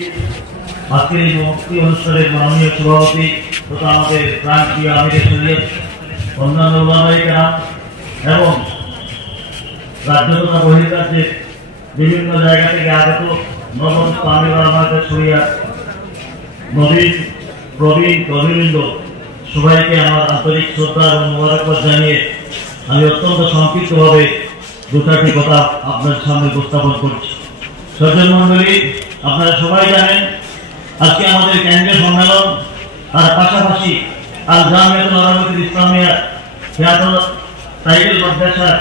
আজকের এই মুক্তি অনুষ্ঠানের মাননীয় সভাপতি তথা আমাদের প্রাণপ্রিয় আমিরের শরীয়ত অন্যান্য ওলামায়ে কেরাম এবং রাজ্য তথা বহির্রাজ্যের বিভিন্ন জায়গা থেকে আগত নবম আমির আমাদের শরিয়া নবীন প্রবীণ কর্মীবৃন্দ সবাইকে আমার আন্তরিক শ্রদ্ধা এবং মোবারকবাদ জানিয়ে আমি অত্যন্ত সংক্ষিপ্তভাবে দুটি কথা আপনার সামনে উপস্থাপন করছি। সজ্জন মন্ডলী, আপনারা সবাই জানেন আজকে আমাদের কেন্দ্রীয় সম্মেলন তার পাশাপাশি আল জামিয়াতুল আরাবিয়াতুল ইসলামিয়া খ্যাত টাইটেল মাদ্রাসার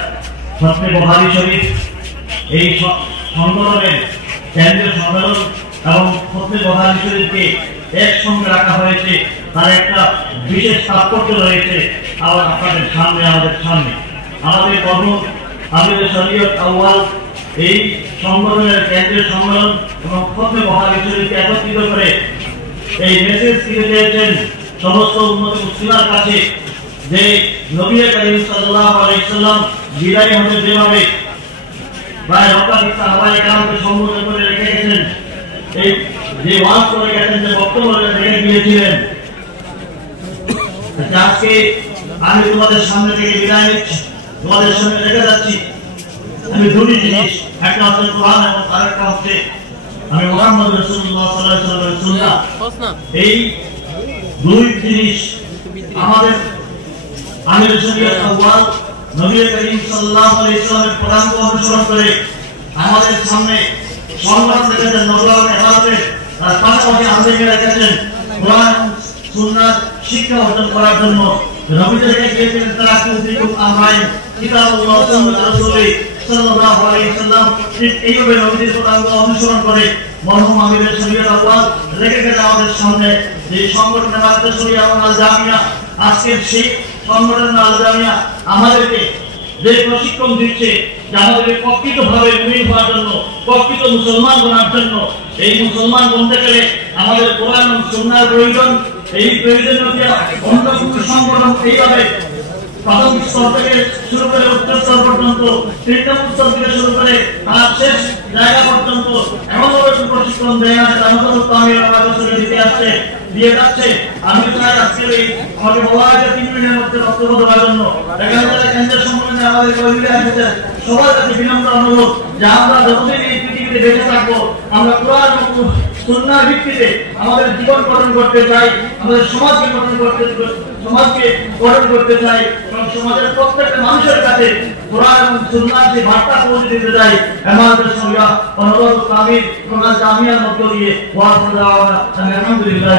খতমে বুখারী শরীফ এই সংগঠনের কেন্দ্রীয় সম্মেলন এবং খতমে বুখারী শরীফকে একসঙ্গে রাখা হয়েছে। তার একটা বিশেষ তাৎপর্য রয়েছে আপনাদের সামনে আমাদের কর্ম আমিরের শরীয়ত আউয়াল এই সংগঠনের কেন্দ্রীয় সম্মেলন এবং খতমে বুখারী শরীফকে একত্রিত করে এই মেসেজ দিতে চেয়েছেন সমস্ত উম্মত মুসলিমের কাছে যে নবী করিম সাল্লাল্লাহু আলাইহি সাল্লাম বিদায় হতে যেভাবে প্রায় লক্ষাধিক সাহাবায়ে কেরামকে সম্বোধন করে রেখে গেছেন, এই যে ওয়াজ করে গেছেন, যে বক্তব্য রেখে গিয়েছিলেন, আজকে আমি তোমাদের সামনে থেকে বিদায় নিচ্ছি, তোমাদের সামনে রেখে যাচ্ছি আমি দুটি জিনিস, একটা হচ্ছে কোরআন এবং আরেকটা হচ্ছে আমি মুহাম্মদ রাসূলুল্লাহ সাল্লাল্লাহু আলাইহি ওয়াসাল্লামের সুন্নাহ। এই দুই জিনিস আমাদের আমিরের শরীয়ত আউয়াল নবী করিম সাল্লাল্লাহু আলাইহি ওয়াসাল্লামের পরামর্শ অনুসরণ করে আমাদের সামনে সংবাদ রেখেছেন, নবুয়ত ইবাদতে তার পাশাপাশি আমাদেরকে রেখেছেন কোরআন সুন্নাহ শিক্ষা অর্জন করার জন্য। নবীদেরকে দিয়েছিলেন তারা কুতুব আমরাইন কিতাবুল্লাহ ওয়া সুন্নাত রাসূলি সাল্লাল্লাহু আলাইহি ওয়াসাল্লাম। ঠিক এইভাবে নবীদের পরামর্শ অনুসরণ করে মরহুম আমিরের শরীয়ত আউয়াল রেখে গেছেন আমাদের সামনে যে সংগঠনের মাধ্যমে শরিয়া এবং আল জামিয়া। আজকের সেই সংগঠন আল জামিয়া আমাদেরকে যে প্রশিক্ষণ দিচ্ছে যে আমাদেরকে প্রকৃতভাবে মুমিন হওয়ার জন্য, প্রকৃত মুসলমান বনার জন্য। এই মুসলমান বনতে গেলে আমাদের কোরআন এবং সুন্নাহর প্রয়োজন। এই প্রয়োজনীয়তা অন্য কোনো সংগঠন এইভাবে প্রাথমিক স্তর থেকে শুরু করে উচ্চ স্তর পর্যন্ত, তৃতীয় স্তর থেকে শুরু করে তার শেষ জায়গা পর্যন্ত এমনভাবে প্রশিক্ষণ দেয় না, আমাদের তামিল আমাদের দিতে আসছে, দিয়ে যাচ্ছে। আমি চাই আজকের এই আমাকে বলা হয়েছে 3 মিনিটের মধ্যে বক্তব্য দেওয়ার জন্য। কেন্দ্রের সম্মেলনে আমাদের কর্মীরা এসেছে, সবার কাছে বিনম্র অনুরোধ যে আমরা যতদিন এই পৃথিবীতে বেঁচে থাকবো আমরা কোরআন ও সুন্নাহর ভিত্তিতে আমাদের জীবন গঠন করতে চাই, আমাদের সমাজকে গঠন করতে চাই এবং সমাজের প্রত্যেকটা মানুষের কাছে কোরআন এবং সুন্নাহর যে বার্তা পৌঁছে দিতে চাই। আমাদের সঙ্গে অনুরোধ আমির এবং জামিয়ার মধ্য দিয়ে ওয়াজ করা আলহামদুলিল্লাহ।